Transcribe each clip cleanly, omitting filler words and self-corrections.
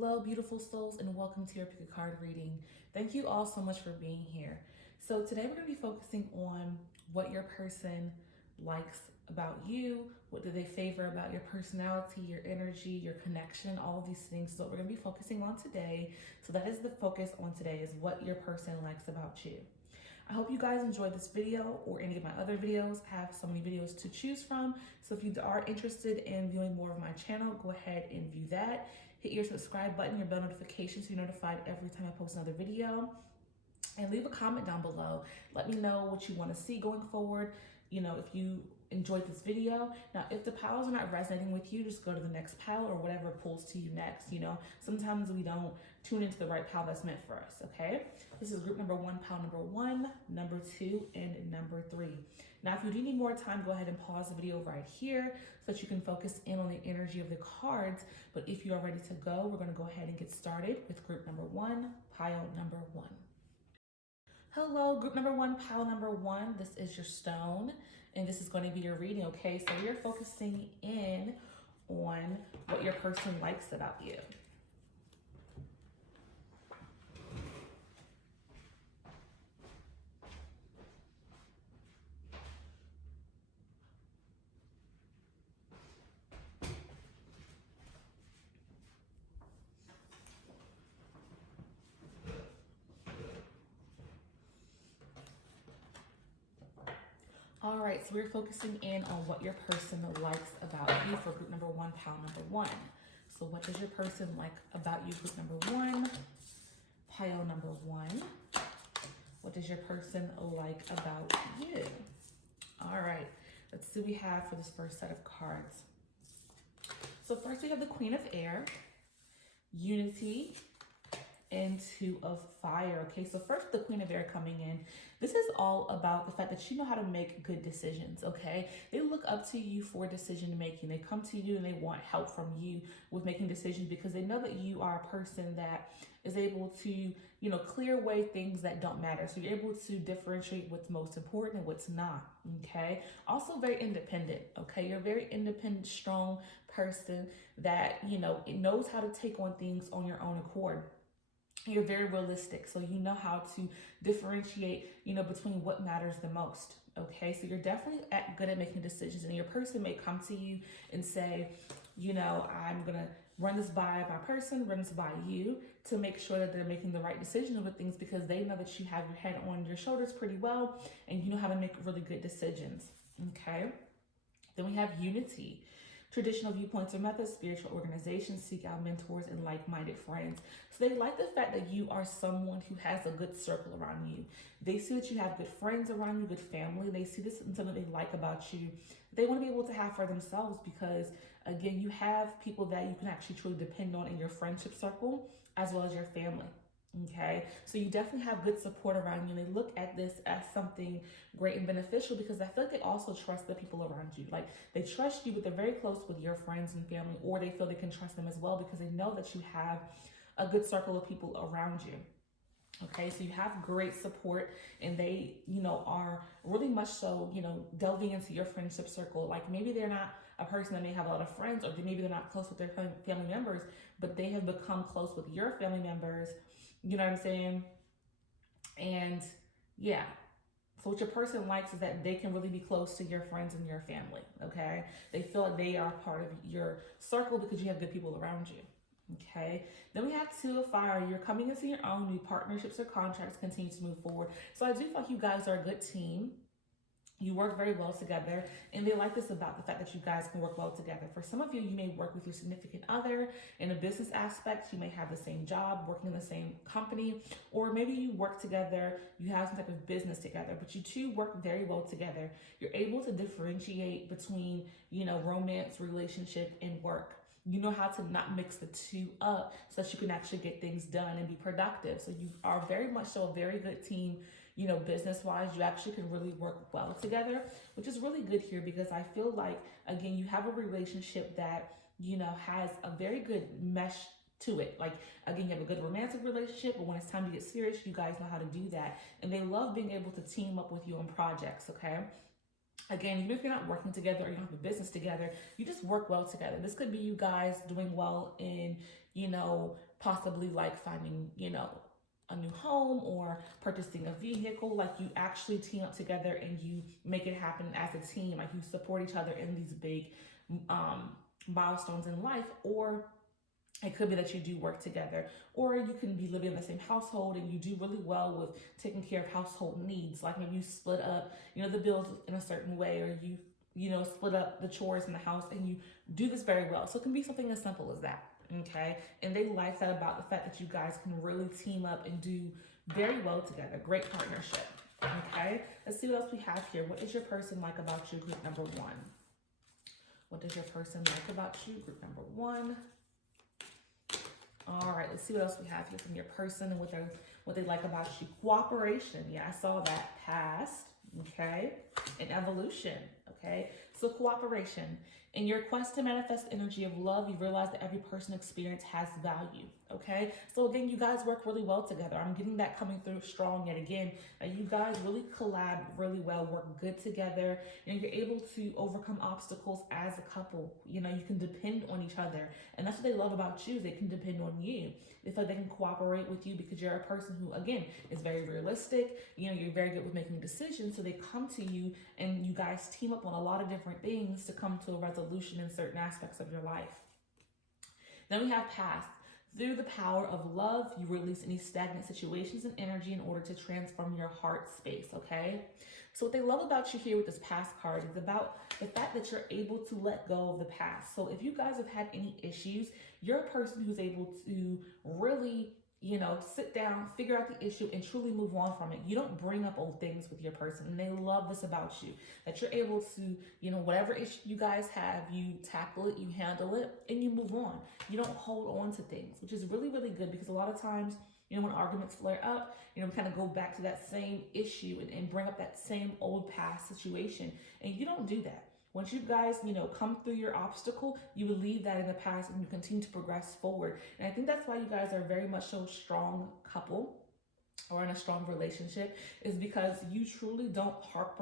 Hello, beautiful souls, and welcome to your pick a card reading. Thank you all so much for being here. So today we're going to be focusing on what your person likes about you, what do they favor about your personality, your energy, your connection, all of these things. So we're going to be focusing on today. So that is the focus on today, is what your person likes about you. I hope you guys enjoyed this video or any of my other videos. I have so many videos to choose from. So if you are interested in viewing more of my channel, go ahead and view that. Hit your subscribe button, your bell notification so you're notified every time I post another video. And leave a comment down below. Let me know what you want to see going forward. You know, if you enjoyed this video. Now, if the piles are not resonating with you, just go to the next pile or whatever pulls to you next. You know, sometimes we don't tune into the right pile that's meant for us, okay? This is group number 1, pile number 1, number 2, and number 3. Now, if you do need more time, go ahead and pause the video right here so that you can focus in on the energy of the cards. But if you are ready to go, we're going to go ahead and get started with group number 1, pile number 1. Hello, group number 1, pile number 1. This is your stone, and this is going to be your reading, okay? So we are focusing in on what your person likes about you. All right, so we're focusing in on what your person likes about you for group number 1, pile number 1. So what does your person like about you, group number 1, pile number 1? What does your person like about you? All right, let's see what we have for this first set of cards. So first we have the Queen of Air, Unity, and 2 of Fire. Okay, so first the Queen of Air coming in. This is all about the fact that you know how to make good decisions, okay? They look up to you for decision making. They come to you and they want help from you with making decisions because they know that you are a person that is able to, you know, clear away things that don't matter. So you're able to differentiate what's most important and what's not, okay? Also very independent, okay? You're a very independent, strong person that, you know, it knows how to take on things on your own accord. You're very realistic, so you know how to differentiate, you know, between what matters the most, okay? So you're definitely good at making decisions, and your person may come to you and say, you know, I'm gonna run this by my person, run this by you to make sure that they're making the right decisions with things because they know that you have your head on your shoulders pretty well and you know how to make really good decisions, okay? Then we have Unity. Traditional viewpoints or methods, spiritual organizations, seek out mentors and like-minded friends. So they like the fact that you are someone who has a good circle around you. They see that you have good friends around you, good family. They see this in something they like about you. They want to be able to have for themselves because, again, you have people that you can actually truly depend on in your friendship circle as well as your family. Okay, so you definitely have good support around you. And they look at this as something great and beneficial because I feel like they also trust the people around you. Like they trust you, but they're very close with your friends and family, or they feel they can trust them as well because they know that you have a good circle of people around you. Okay, so you have great support and they, you know, are really much so, you know, delving into your friendship circle. Like maybe they're not a person that may have a lot of friends, or maybe they're not close with their family members, but they have become close with your family members. You know what I'm saying? And yeah, so what your person likes is that they can really be close to your friends and your family, okay? They feel like they are part of your circle because you have good people around you. Okay, then we have 2 of Fire. You're coming into your own. New partnerships or contracts continue to move forward. So I do feel like you guys are a good team. You work very well together, and they like this about the fact that you guys can work well together. For some of you, you may work with your significant other in a business aspect. You may have the same job, working in the same company, or maybe you work together, you have some type of business together, but you two work very well together. You're able to differentiate between, you know, romance, relationship, and work. You know how to not mix the two up so that you can actually get things done and be productive. So you are very much so a very good team, you know, business-wise. You actually can really work well together, which is really good here because I feel like, again, you have a relationship that, you know, has a very good mesh to it. Like, again, you have a good romantic relationship, but when it's time to get serious, you guys know how to do that. And they love being able to team up with you on projects, okay? Again, even if you're not working together or you don't have a business together, you just work well together. This could be you guys doing well in, you know, possibly like finding, a new home or purchasing a vehicle. Like you actually team up together and you make it happen as a team. Like you support each other in these big milestones in life. Or it could be that you do work together, or you can be living in the same household and you do really well with taking care of household needs. Like maybe you split up, the bills in a certain way, or you split up the chores in the house and you do this very well. So it can be something as simple as that. Okay. And they like that about the fact that you guys can really team up and do very well together. Great partnership. Okay. Let's see what else we have here. What is your person like about you, group number one? What does your person like about you, group number one? All right, let's see what else we have here from your person and what they like about you. Cooperation. Yeah, I saw that. Past. Okay. And evolution. Okay. So cooperation. In your quest to manifest energy of love, you realize that every person experience has value. Okay. So again, you guys work really well together. I'm getting that coming through strong yet again. You guys really collab really well, work good together, and you're able to overcome obstacles as a couple. You can depend on each other. And that's what they love about you. They can depend on you. They feel like they can cooperate with you because you're a person who, again, is very realistic. You're very good with making decisions. So they come to you and you guys team up on a lot of different things to come to a resolution in certain aspects of your life. Then we have past. Through the power of love, you release any stagnant situations and energy in order to transform your heart space, okay? So what they love about you here with this past card is about the fact that you're able to let go of the past. So if you guys have had any issues, you're a person who's able to really, sit down, figure out the issue, and truly move on from it. You don't bring up old things with your person, and they love this about you, that you're able to, whatever issue you guys have, you tackle it, you handle it, and you move on. You don't hold on to things, which is really, really good, because a lot of times, when arguments flare up, we kind of go back to that same issue and bring up that same old past situation, and you don't do that. Once you guys, come through your obstacle, you will leave that in the past and you continue to progress forward. And I think that's why you guys are very much so strong couple or in a strong relationship, is because you truly don't harp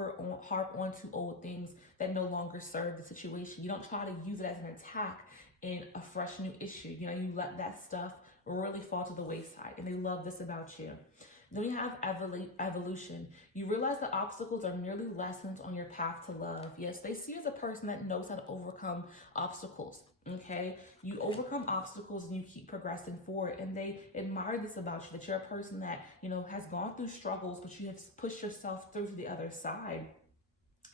onto old things that no longer serve the situation. You don't try to use it as an attack in a fresh new issue. You let that stuff really fall to the wayside, and they love this about you. Then we have evolution. You realize that obstacles are merely lessons on your path to love. Yes, they see you as a person that knows how to overcome obstacles. Okay, you overcome obstacles and you keep progressing forward, and they admire this about you, that you're a person that has gone through struggles, but you have pushed yourself through to the other side.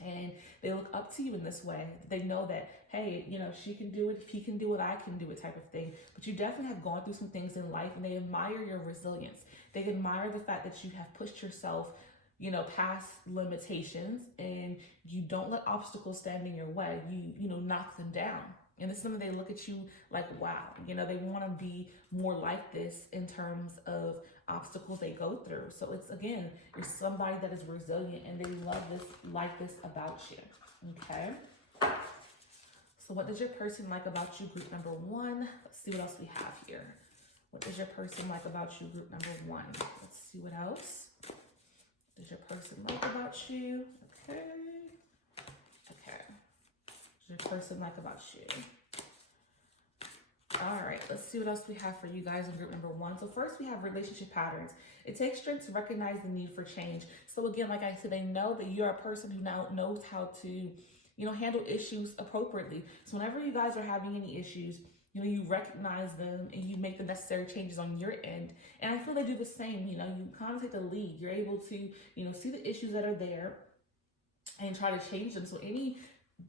And they look up to you in this way. They know that, hey, she can do it, if he can do it, I can do it, type of thing. But you definitely have gone through some things in life, and they admire your resilience. They admire the fact that you have pushed yourself, past limitations, and you don't let obstacles stand in your way. You knock them down. And this is something they look at you like, wow, they want to be more like this in terms of obstacles they go through. So it's, again, you're somebody that is resilient, and they love this, like this about you. Okay. So what does your person like about you, group number one? Let's see what else we have here. What does your person like about you, group number one? Let's see what else. What does your person like about you? Okay. What does your person like about you? All right, let's see what else we have for you guys in group number one. So first we have relationship patterns. It takes strength to recognize the need for change. So again, like I said, they know that you're a person who now knows how to, handle issues appropriately. So whenever you guys are having any issues, you recognize them and you make the necessary changes on your end. And I feel they do the same. You kind of take the lead. You're able to, see the issues that are there and try to change them. So any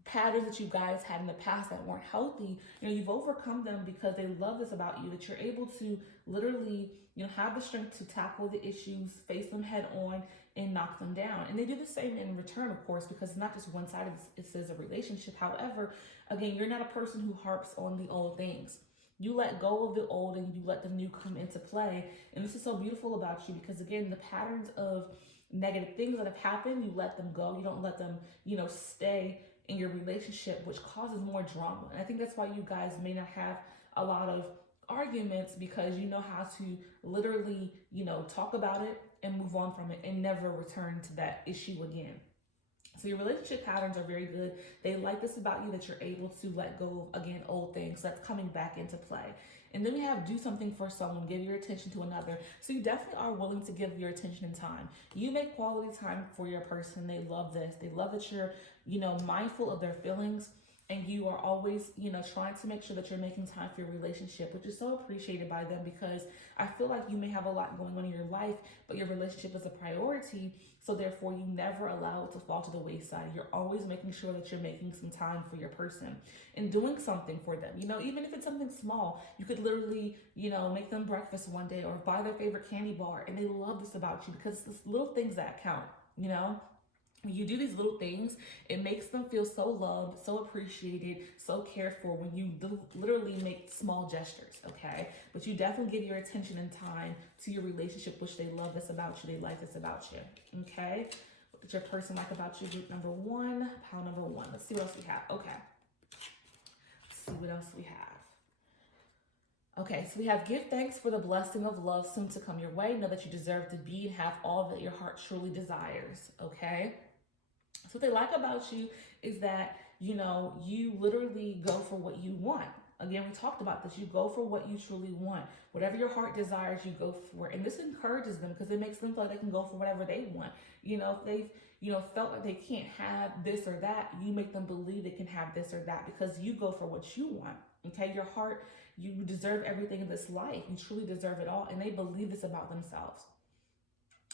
patterns that you guys had in the past that weren't healthy, you've overcome them, because they love this about you, that you're able to literally, have the strength to tackle the issues, face them head on, and knock them down. And they do the same in return, of course, because it's not just one-sided, it's a relationship. However, again, you're not a person who harps on the old things. You let go of the old and you let the new come into play. And this is so beautiful about you, because again, the patterns of negative things that have happened, you let them go. You don't let them, stay in your relationship, which causes more drama. And I think that's why you guys may not have a lot of arguments, because you know how to literally, talk about it and move on from it and never return to that issue again. So your relationship patterns are very good. They like this about you, that you're able to let go of, again, old things. So that's coming back into play. And then we have do something for someone, give your attention to another. So you definitely are willing to give your attention and time. You make quality time for your person. They love this. They love that you're, mindful of their feelings, and you are always, trying to make sure that you're making time for your relationship, which is so appreciated by them, because I feel like you may have a lot going on in your life, but your relationship is a priority. So therefore, you never allow it to fall to the wayside. You're always making sure that you're making some time for your person and doing something for them. Even if it's something small, you could literally, make them breakfast one day or buy their favorite candy bar. And they love this about you because it's little things that count, When you do these little things, it makes them feel so loved, so appreciated, so cared for when you literally make small gestures, okay? But you definitely give your attention and time to your relationship, which they love this about you, they like this about you, okay? What does your person like about you? Group number one, pile number one. Let's see what else we have. Okay. Let's see what else we have. Okay, so we have give thanks for the blessing of love soon to come your way. Know that you deserve to be and have all that your heart truly desires, okay? So what they like about you is that, you literally go for what you want. Again, we talked about this. You go for what you truly want. Whatever your heart desires, you go for it. And this encourages them because it makes them feel like they can go for whatever they want. If they've, felt like they can't have this or that, you make them believe they can have this or that because you go for what you want. Okay, your heart, you deserve everything in this life. You truly deserve it all. And they believe this about themselves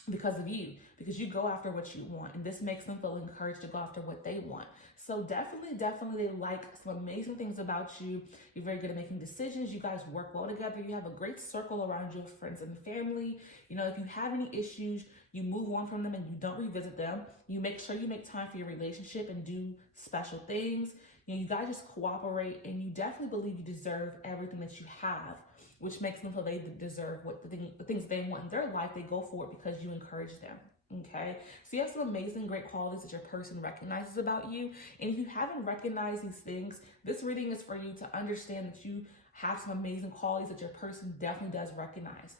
because of you, because you go after what you want, and this makes them feel encouraged to go after what they want. So definitely they like some amazing things about you. You're very good at making decisions. You guys work well together. You have a great circle around you of friends and family. If you have any issues, you move on from them and you don't revisit them. You make sure you make time for your relationship and do special things. You guys just cooperate, and you definitely believe you deserve everything that you have, which makes them feel they deserve what the things they want in their life. They go for it because you encourage them. Okay, so you have some amazing, great qualities that your person recognizes about you. And if you haven't recognized these things, this reading is for you to understand that you have some amazing qualities that your person definitely does recognize.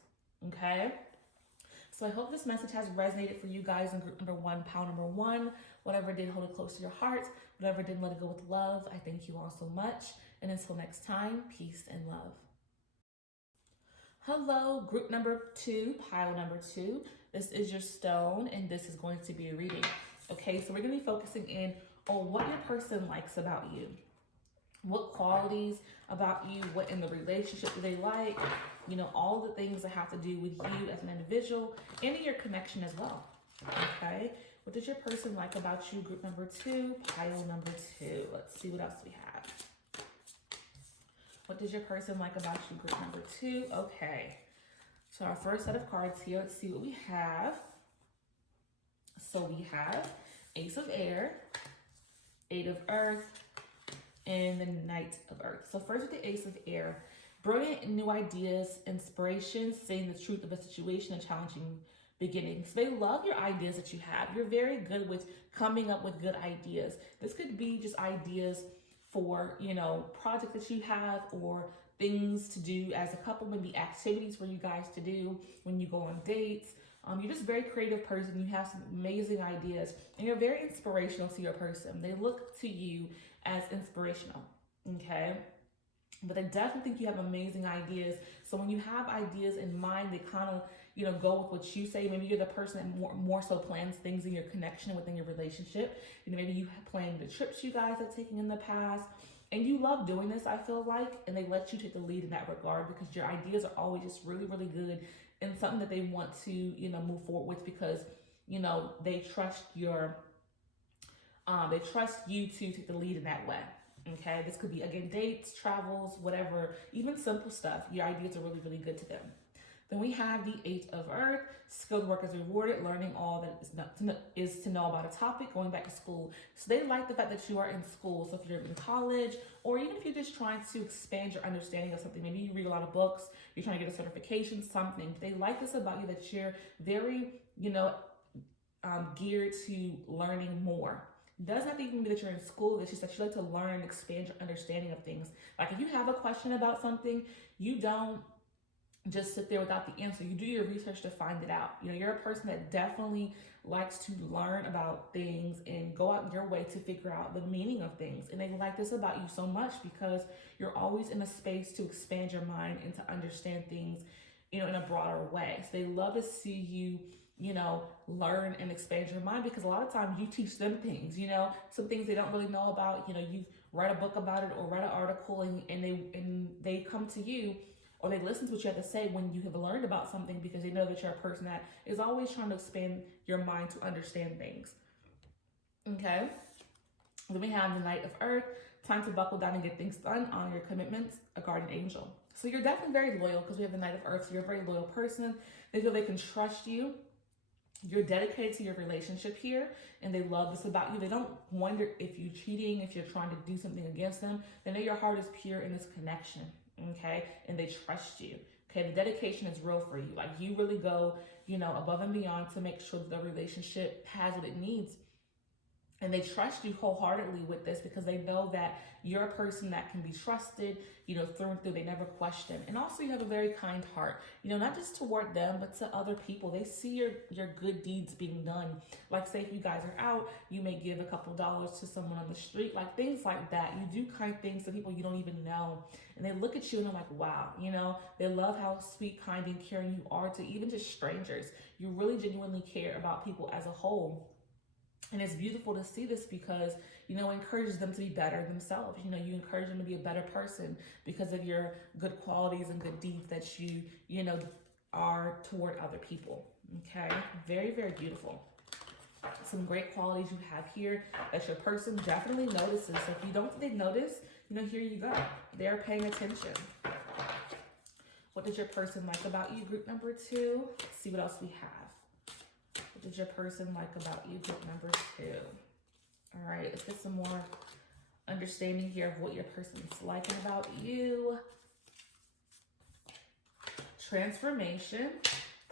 Okay, so I hope this message has resonated for you guys in group number one, pile number one. Whatever did, hold it close to your heart. Whatever didn't, let it go with love. I thank you all so much. And until next time, peace and love. Hello, group number two, pile number two. This is your stone, and this is going to be a reading. Okay, so we're going to be focusing in on what your person likes about you. What qualities about you, what in the relationship do they like, all the things that have to do with you as an individual and in your connection as well. Okay, what does your person like about you? Group number two, pile number two. Let's see what else we have. What does your person like about you? Group number two. Okay, so our first set of cards here, let's see what we have. So we have Ace of Air, Eight of Earth, and the Knight of Earth. So first with the Ace of Air, brilliant new ideas, inspiration, seeing the truth of a situation, and challenging beginnings. They love your ideas that you have. You're very good with coming up with good ideas. This could be just ideas for, projects that you have or things to do as a couple, maybe activities for you guys to do when you go on dates. You're just a very creative person. You have some amazing ideas, and you're very inspirational to your person. They look to you as inspirational, okay? But I definitely think you have amazing ideas. So when you have ideas in mind, they kind of, go with what you say. Maybe you're the person that more so plans things in your connection within your relationship. Maybe you plan the trips you guys have taken in the past. And you love doing this, I feel like, and they let you take the lead in that regard because your ideas are always just really, really good and something that they want to, move forward with because, they trust they trust you to take the lead in that way. Okay, this could be, again, dates, travels, whatever, even simple stuff. Your ideas are really, really good to them. Then we have the Eight of Earth, skilled work is rewarded, learning all that is to know about a topic, going back to school. So they like the fact that you are in school. So if you're in college, or even if you're just trying to expand your understanding of something, maybe you read a lot of books, you're trying to get a certification, something. They like this about you, that you're very, geared to learning more. It doesn't have to even be that you're in school. It's just that you like to learn and expand your understanding of things. Like if you have a question about something, you don't just sit there without the answer. You do your research to find it out. You know, you're a person that definitely likes to learn about things and go out your way to figure out the meaning of things. And they like this about you so much because you're always in a space to expand your mind and to understand things, you know, in a broader way. So they love to see you, you know, learn and expand your mind, because a lot of times you teach them things, you know, some things they don't really know about. You know, you write a book about it or write an article, and they come to you, or they listen to what you have to say when you have learned about something, because they know that you're a person that is always trying to expand your mind to understand things. Okay? Then we have the Knight of Earth, time to buckle down and get things done, honor your commitments, a guardian angel. So you're definitely very loyal, because we have the Knight of Earth, so you're a very loyal person. They feel they can trust you. You're dedicated to your relationship here, and they love this about you. They don't wonder if you're cheating, if you're trying to do something against them. They know your heart is pure in this connection. Okay, and they trust you. Okay, the dedication is real for you. Like, you really go, you know, above and beyond to make sure that the relationship has what it needs. And they trust you wholeheartedly with this, because they know that you're a person that can be trusted, you know, through and through. They never question. And also, you have a very kind heart, you know, not just toward them, but to other people. They see your good deeds being done. Like, say if you guys are out, you may give a couple dollars to someone on the street, like things like that. You do kind things to people you don't even know. And they look at you and they're like, wow, you know, they love how sweet, kind, and caring you are to even just strangers. You really genuinely care about people as a whole. And it's beautiful to see this, because, you know, it encourages them to be better themselves. You know, you encourage them to be a better person because of your good qualities and good deeds that you know, are toward other people. Okay, very, very beautiful. Some great qualities you have here that your person definitely notices. So if you don't think they notice, you know, here you go. They're paying attention. What did your person like about you, group number 2? Let's see what else we have. What did your person like about you, group number 2? All right, let's get some more understanding here of what your person's liking about you. Transformation,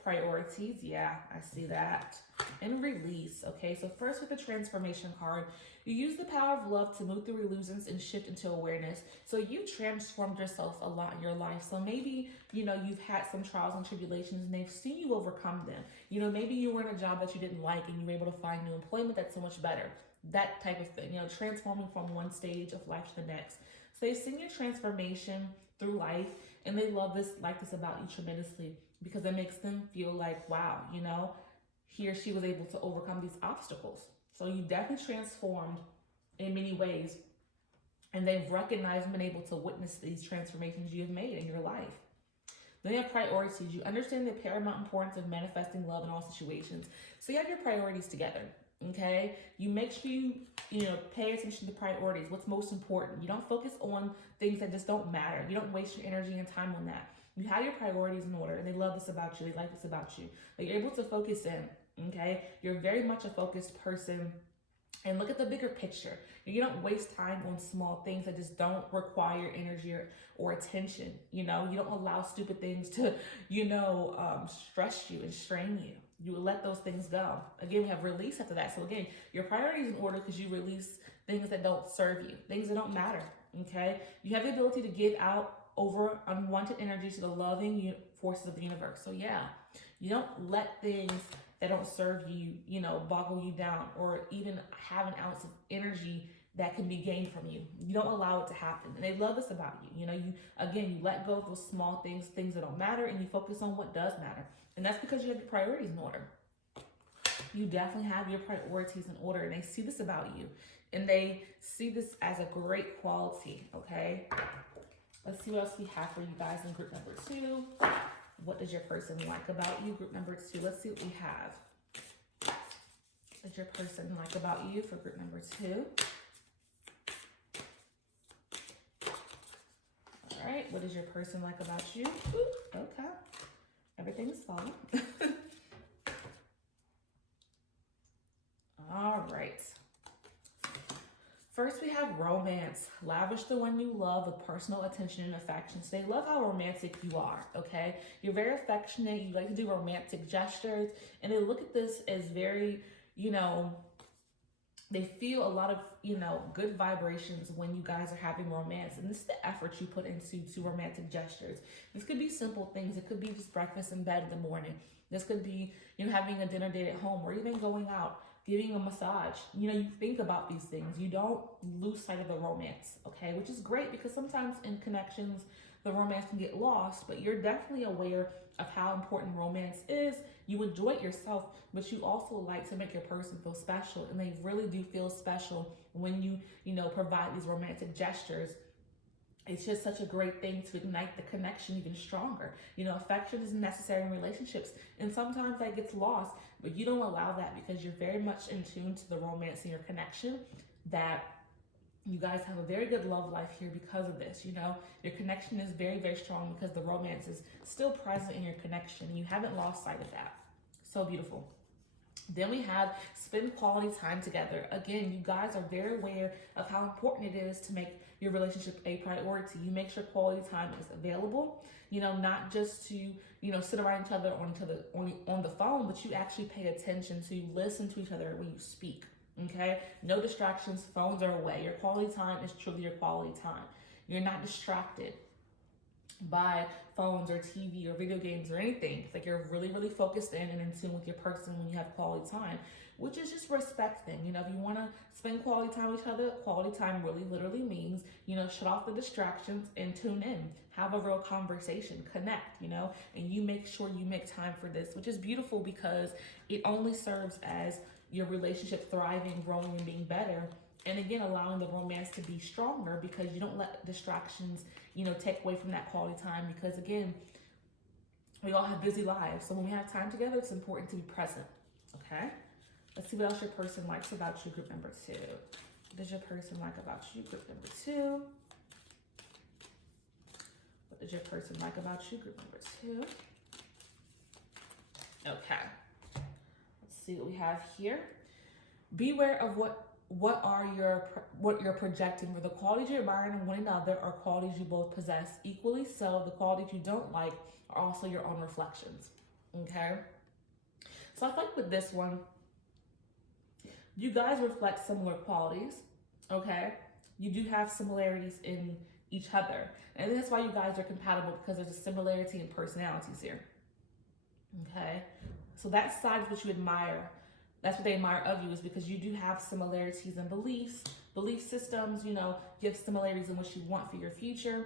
priorities, yeah, I see that. And release, okay? So first, with the transformation card, you use the power of love to move through illusions and shift into awareness. So you transformed yourself a lot in your life. So maybe, you know, you've had some trials and tribulations, and they've seen you overcome them. You know, maybe you were in a job that you didn't like, and you were able to find new employment that's so much better. That type of thing, you know, transforming from one stage of life to the next. So they've seen your transformation through life, and they love this, like this about you tremendously, because it makes them feel like, wow, you know, he or she was able to overcome these obstacles. So you definitely transformed in many ways, and they've recognized and been able to witness these transformations you have made in your life. Then you have priorities. You understand the paramount importance of manifesting love in all situations. So you have your priorities together, okay? You make sure you know, pay attention to priorities, what's most important. You don't focus on things that just don't matter. You don't waste your energy and time on that. You have your priorities in order, and they love this about you. They like this about you. Like, you're able to focus in, okay? You're very much a focused person, and look at the bigger picture. You don't waste time on small things that just don't require energy or attention. You know, you don't allow stupid things to, you know, stress you and strain you. You will let those things go. Again, we have release after that. So again, your priorities in order, because you release things that don't serve you, things that don't matter, okay? You have the ability to give out over unwanted energy to the loving forces of the universe. So yeah, you don't let things that don't serve you, you know, boggle you down, or even have an ounce of energy that can be gained from you. You don't allow it to happen. And they love this about you. You know, you let go of those small things, things that don't matter, and you focus on what does matter. And that's because you have your priorities in order. You definitely have your priorities in order, and they see this about you. And they see this as a great quality, okay? Let's see what else we have for you guys in group number 2. What does your person like about you, group number 2? Let's see what we have. What does your person like about you for group number 2? All right, what does your person like about you? Ooh, okay, everything's falling. All right. First, we have romance. Lavish the one you love with personal attention and affection. So they love how romantic you are, okay? You're very affectionate. You like to do romantic gestures. And they look at this as very, you know, They feel a lot of, good vibrations when you guys are having romance. And this is the effort you put into romantic gestures. This could be simple things. It could be just breakfast in bed in the morning. This could be, having a dinner date at home, or even going out, giving a massage. You think about these things. You don't lose sight of the romance, okay? Which is great, because sometimes in connections, the romance can get lost, but you're definitely aware of how important romance is. You enjoy it yourself, but you also like to make your person feel special, and they really do feel special when you provide these romantic gestures. It's just such a great thing to ignite the connection even stronger. Affection is necessary in relationships, and sometimes that gets lost, but you don't allow that, because you're very much in tune to the romance in your connection, that you guys have a very good love life here because of this. Your connection is very, very strong because the romance is still present in your connection. You haven't lost sight of that. So beautiful. Then we have spend quality time together. Again, you guys are very aware of how important it is to make your relationship a priority. You make sure quality time is available, not just to, sit around each other on the phone, but you actually pay attention to listen to each other when you speak. Okay, no distractions, phones are away. Your quality time is truly your quality time. You're not distracted by phones or TV or video games or anything. It's like you're really, really focused in and in tune with your person when you have quality time, which is just respect thing. If you want to spend quality time with each other, quality time really literally means, shut off the distractions and tune in. Have a real conversation, connect, and you make sure you make time for this, which is beautiful, because it only serves as your relationship thriving, growing, and being better. And again, allowing the romance to be stronger, because you don't let distractions, take away from that quality time. Because again, we all have busy lives. So when we have time together, it's important to be present. Okay? Let's see what else your person likes about you, group number 2. What does your person like about you, group number 2? What does your person like about you, group number 2? Okay. Let's see what we have here. Beware of what you're projecting, for the qualities you admire in one another are qualities you both possess equally. So the qualities you don't like are also your own reflections. Okay? So I think with this one, you guys reflect similar qualities. Okay? You do have similarities in each other. And that's why you guys are compatible, because there's a similarity in personalities here. Okay? So that side is what you admire. That's what they admire of you, is because you do have similarities in beliefs, belief systems, you have similarities in what you want for your future.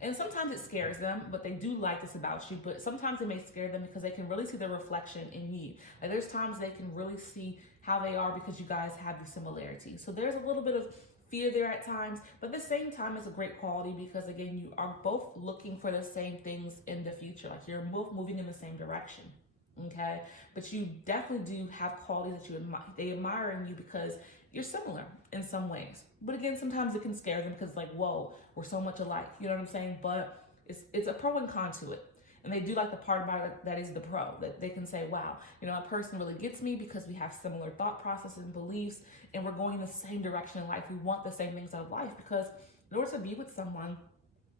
And sometimes it scares them, but they do like this about you. But sometimes it may scare them because they can really see the reflection in you. Like there's times they can really see how they are because you guys have these similarities. So there's a little bit of fear there at times, but at the same time, it's a great quality, because again, you are both looking for the same things in the future. Like you're both moving in the same direction. Okay, but you definitely do have qualities that they admire in you, because you're similar in some ways. But again, sometimes it can scare them, because like, whoa, we're so much alike. You know what I'm saying? But it's a pro and con to it. And they do like the part about it that is the pro, that they can say, wow, a person really gets me because we have similar thought processes and beliefs, and we're going in the same direction in life. We want the same things out of life, because in order to be with someone,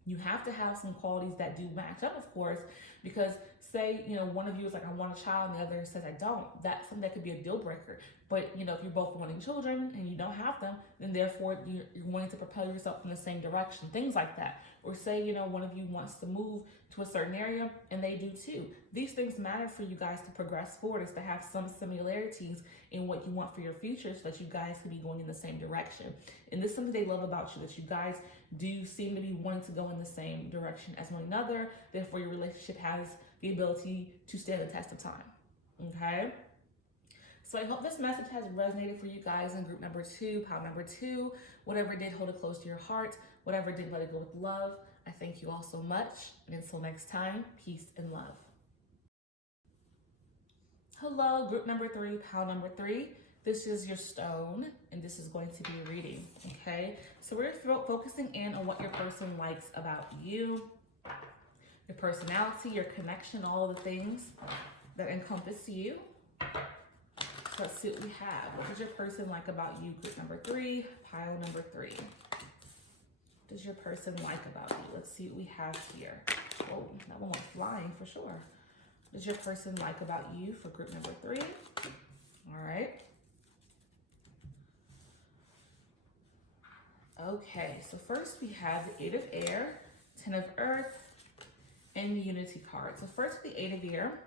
you have to have some qualities that do match up, of course, because say, one of you is like, I want a child, and the other says, I don't. That's something that could be a deal breaker. But, if you're both wanting children and you don't have them, then therefore you're wanting to propel yourself in the same direction, things like that. Or say, one of you wants to move to a certain area and they do too. These things matter for you guys to progress forward, is to have some similarities in what you want for your future, so that you guys can be going in the same direction. And this is something they love about you, that you guys do seem to be wanting to go in the same direction as one another. Therefore, your relationship has the ability to stand the test of time. Okay? So I hope this message has resonated for you guys in group number 2, pile number 2. Whatever did, hold it close to your heart. Whatever did, let it go with love. I thank you all so much. And until next time, peace and love. Hello, group number 3, pile number 3. This is your stone, and this is going to be a reading, okay? So we're focusing in on what your person likes about you, your personality, your connection, all of the things that encompass you. So let's see what we have. What does your person like about you, group number 3, pile number 3? What does your person like about you? Let's see what we have here. Whoa, that one went flying for sure. What does your person like about you for group number 3? All right. Okay, so first we have the Eight of Air, Ten of Earth, and the Unity card. So first the Eight of Air,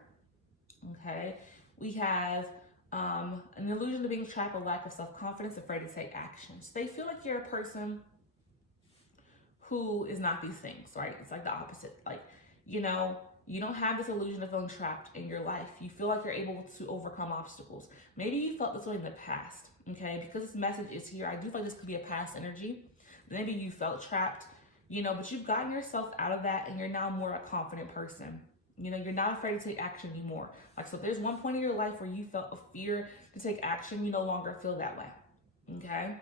okay, we have an illusion of being trapped, a lack of self-confidence, afraid to take action. So they feel like you're a person who is not these things, right? It's like the opposite. Like, you know, you don't have this illusion of feeling trapped in your life. You feel like you're able to overcome obstacles. Maybe you felt this way in the past, okay? Because this message is here, I do feel like this could be a past energy. Maybe you felt trapped, you know, but you've gotten yourself out of that and you're now more a confident person. You know, you're not afraid to take action anymore. Like, so if there's one point in your life where you felt a fear to take action, you no longer feel that way, okay?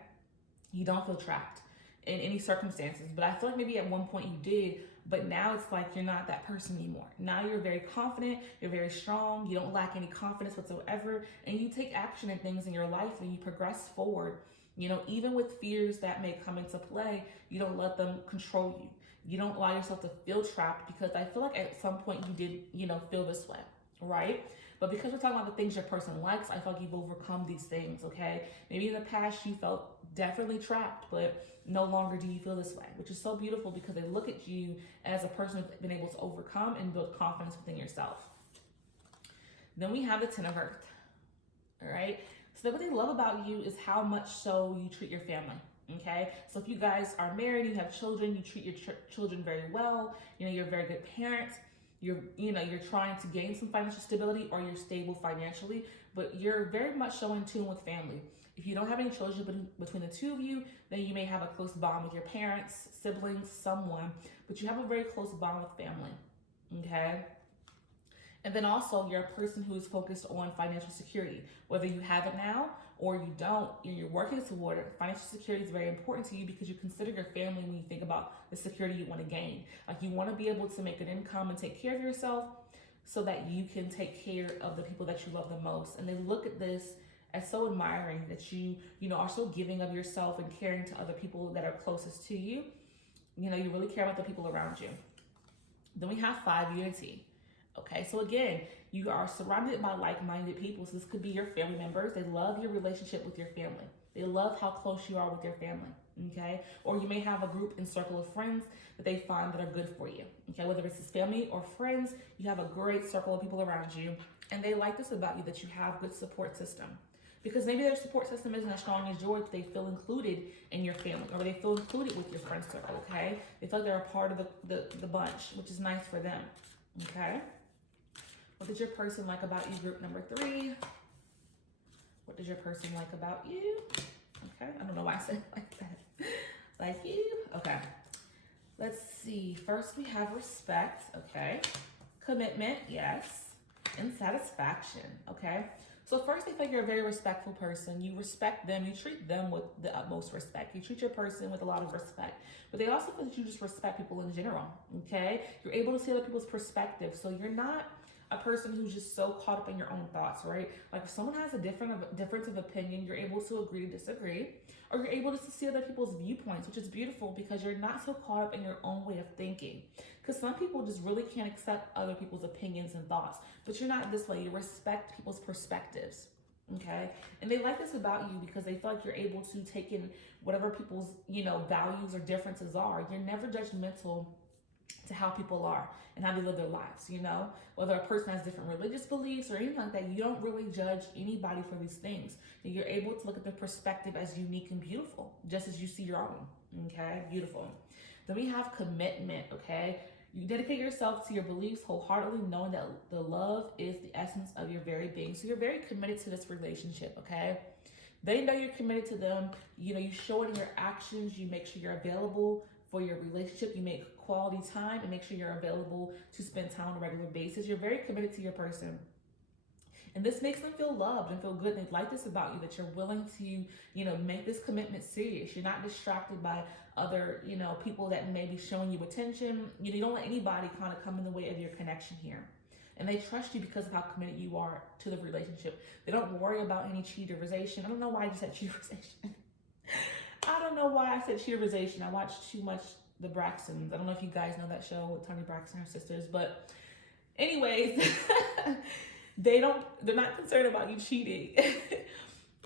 You don't feel trapped in any circumstances, but I feel like maybe at one point you did, but now it's like you're not that person anymore. Now you're very confident, you're very strong, you don't lack any confidence whatsoever, and you take action in things in your life and you progress forward. You know, even with fears that may come into play, you don't let them control you. You don't allow yourself to feel trapped, because I feel like at some point you did, you know, feel this way, right? But because we're talking about the things your person likes, I feel like you've overcome these things, okay? Maybe in the past you felt definitely trapped, but no longer do you feel this way, which is so beautiful because they look at you as a person who's been able to overcome and build confidence within yourself. Then we have the Ten of Earth, all right? So what they love about you is how much so you treat your family, okay? So if you guys are married, you have children, you treat your children very well, you know, you're a very good parent, you're trying to gain some financial stability, or you're stable financially, but you're very much so in tune with family. If you don't have any children between the two of you, then you may have a close bond with your parents, siblings, someone, but you have a very close bond with family, okay? And then also you're a person who is focused on financial security. Whether you have it now or you don't, and you're working toward it, financial security is very important to you because you consider your family when you think about the security you want to gain. Like, you want to be able to make an income and take care of yourself so that you can take care of the people that you love the most. And they look at this as so admiring that you are so giving of yourself and caring to other people that are closest to you. You know, you really care about the people around you. Then we have 5, Unity. Okay, so again, you are surrounded by like-minded people. So this could be your family members. They love your relationship with your family. They love how close you are with your family, okay? Or you may have a group and circle of friends that they find that are good for you, okay? Whether it's family or friends, you have a great circle of people around you, and they like this about you, that you have good support system. Because maybe their support system isn't as strong as yours, but they feel included in your family, or they feel included with your friend circle, okay? They feel like they're a part of the bunch, which is nice for them, okay? What does your person like about you, group number 3? What does your person like about you? Okay, I don't know why I said it like that. Like you? Okay. Let's see. First we have respect, okay? Commitment, yes. And satisfaction, okay? So first, they think you're a very respectful person. You respect them. You treat them with the utmost respect. You treat your person with a lot of respect. But they also think that you just respect people in general, okay? You're able to see other people's perspective. So you're not a person who's just so caught up in your own thoughts, right? Like, if someone has a difference of opinion, you're able to agree to disagree, or you're able to see other people's viewpoints, which is beautiful because you're not so caught up in your own way of thinking. Because some people just really can't accept other people's opinions and thoughts, but you're not this way. You respect people's perspectives, okay? And they like this about you because they feel like you're able to take in whatever people's, values or differences are. You're never judgmental to how people are and how they live their lives, whether a person has different religious beliefs or anything like that. You don't really judge anybody for these things. You're able to look at their perspective as unique and beautiful, just as you see your own, okay? Beautiful. Then we have commitment, okay? You dedicate yourself to your beliefs wholeheartedly, knowing that the love is the essence of your very being. So you're very committed to this relationship, okay? They know you're committed to them. You show it in your actions. You make sure you're available for your relationship. You make quality time and make sure you're available to spend time on a regular basis. You're very committed to your person. And this makes them feel loved and feel good. And they like this about you, that you're willing to, make this commitment serious. You're not distracted by other, people that may be showing you attention. You don't let anybody kind of come in the way of your connection here. And they trust you because of how committed you are to the relationship. They don't worry about any cheaterization. I don't know why I just said cheaterization. I don't know why I said cheerization. I watched too much The Braxtons. I don't know if you guys know that show with Toni Braxton and her sisters, but anyways, they're not concerned about you cheating.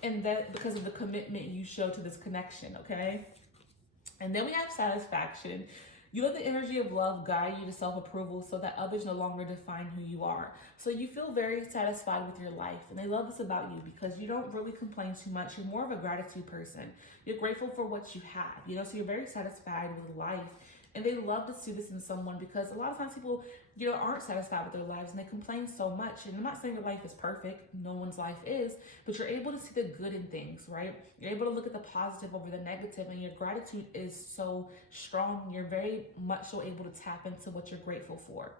And that because of the commitment you show to this connection, okay? And then we have satisfaction. You let the energy of love guide you to self-approval so that others no longer define who you are. So you feel very satisfied with your life. And they love this about you because you don't really complain too much. You're more of a gratitude person. You're grateful for what you have, so you're very satisfied with life. And they love to see this in someone because a lot of times people, aren't satisfied with their lives and they complain so much. And I'm not saying your life is perfect. No one's life is, but you're able to see the good in things, right? You're able to look at the positive over the negative, and your gratitude is so strong. You're very much so able to tap into what you're grateful for,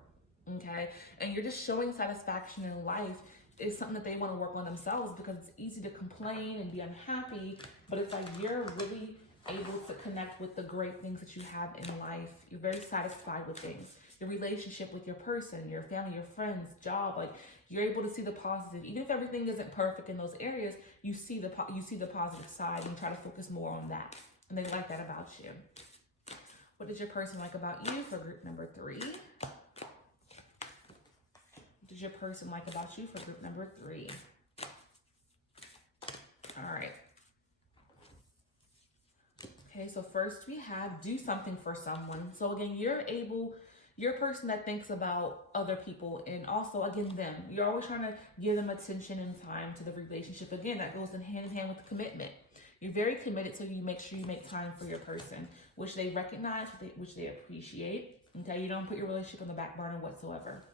okay? And you're just showing satisfaction in life is something that they want to work on themselves, because it's easy to complain and be unhappy, but it's like you're really able to connect with the great things that you have in life. You're very satisfied with things. Your relationship with your person, your family, your friends, job, like you're able to see the positive. Even if everything isn't perfect in those areas, you see the positive side and try to focus more on that. And they like that about you. What does your person like about you for group number 3? What does your person like about you for group number 3? All right. Okay, so first we have do something for someone. So again, you're a person that thinks about other people and also, again, them. You're always trying to give them attention and time to the relationship. Again, that goes in hand with commitment. You're very committed, so you make sure you make time for your person, which they recognize, which they appreciate. Okay, you don't put your relationship on the back burner whatsoever.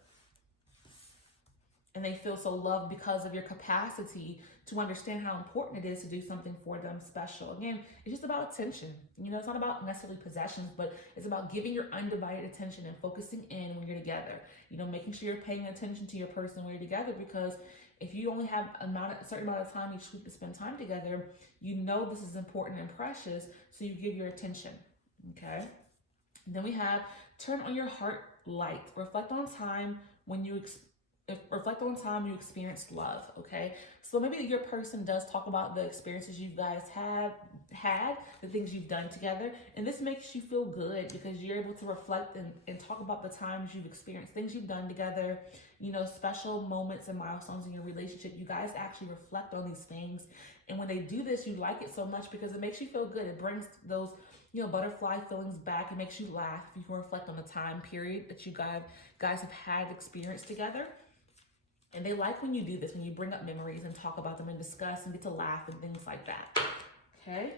And they feel so loved because of your capacity to understand how important it is to do something for them special. Again, it's just about attention. It's not about necessarily possessions, but it's about giving your undivided attention and focusing in when you're together. Making sure you're paying attention to your person when you're together, because if you only have a certain amount of time each week to spend time together, this is important and precious, so you give your attention, okay? And then we have turn on your heart light. Reflect on time you experienced love, okay? So maybe your person does talk about the experiences you guys had, the things you've done together, and this makes you feel good because you're able to reflect and talk about the times you've experienced, things you've done together, special moments and milestones in your relationship. You guys actually reflect on these things, and when they do this, you like it so much because it makes you feel good. It brings those butterfly feelings back. It makes you laugh if you can reflect on the time period that you guys have had experience together. And they like when you do this, when you bring up memories and talk about them and discuss and get to laugh and things like that. Okay?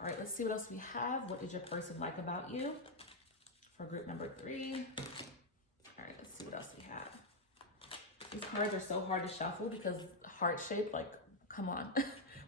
All right, let's see what else we have. What did your person like about you for group number 3? All right, let's see what else we have. These cards are so hard to shuffle because heart shape, like, come on.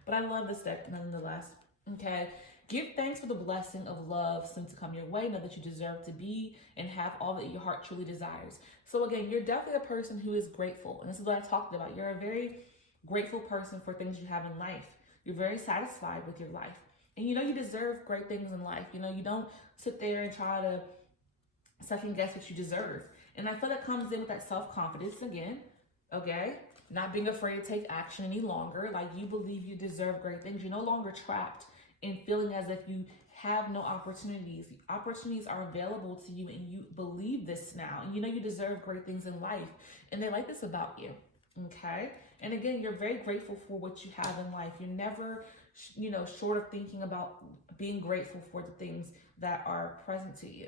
But I love this deck nonetheless. Okay? Give thanks for the blessing of love soon to come your way. Know that you deserve to be and have all that your heart truly desires. So again, you're definitely a person who is grateful. And this is what I talked about. You're a very grateful person for things you have in life. You're very satisfied with your life. And you deserve great things in life. You don't sit there and try to second guess what you deserve. And I feel that comes in with that self-confidence again, okay? Not being afraid to take action any longer. Like, you believe you deserve great things. You're no longer trapped in feeling as if you have no opportunities. Opportunities are available to you, and you believe this now. And you deserve great things in life. And they like this about you, okay? And again, you're very grateful for what you have in life. You're never, short of thinking about being grateful for the things that are present to you.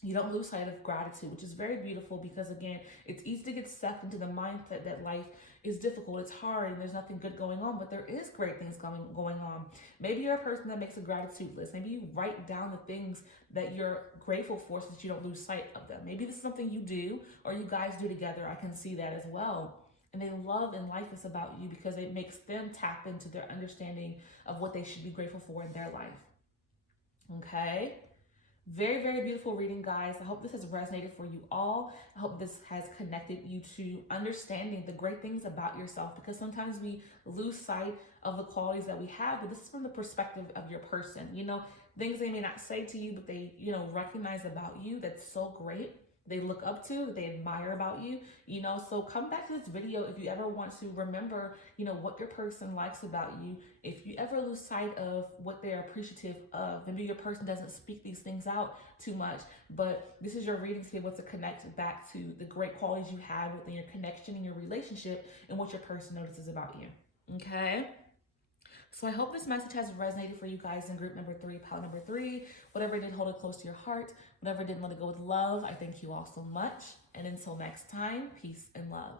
You don't lose sight of gratitude, which is very beautiful because, again, it's easy to get stuck into the mindset that life is difficult, it's hard, and there's nothing good going on, but there is great things going on. Maybe you're a person that makes a gratitude list. Maybe you write down the things that you're grateful for so that you don't lose sight of them. Maybe this is something you do or you guys do together. I can see that as well. And they love and like this about you because it makes them tap into their understanding of what they should be grateful for in their life. Okay? Very, very beautiful reading, guys. I hope this has resonated for you all. I hope this has connected you to understanding the great things about yourself, because sometimes we lose sight of the qualities that we have, but this is from the perspective of your person. Things they may not say to you, but they, recognize about you that's so great. They look up to, they admire about you, so come back to this video if you ever want to remember, what your person likes about you. If you ever lose sight of what they're appreciative of, maybe your person doesn't speak these things out too much, but this is your reading to be able to connect back to the great qualities you have within your connection and your relationship and what your person notices about you, okay? So I hope this message has resonated for you guys in group number 3, pile number 3. Whatever did, hold it close to your heart. Whatever didn't, let it go with love. I thank you all so much. And until next time, peace and love.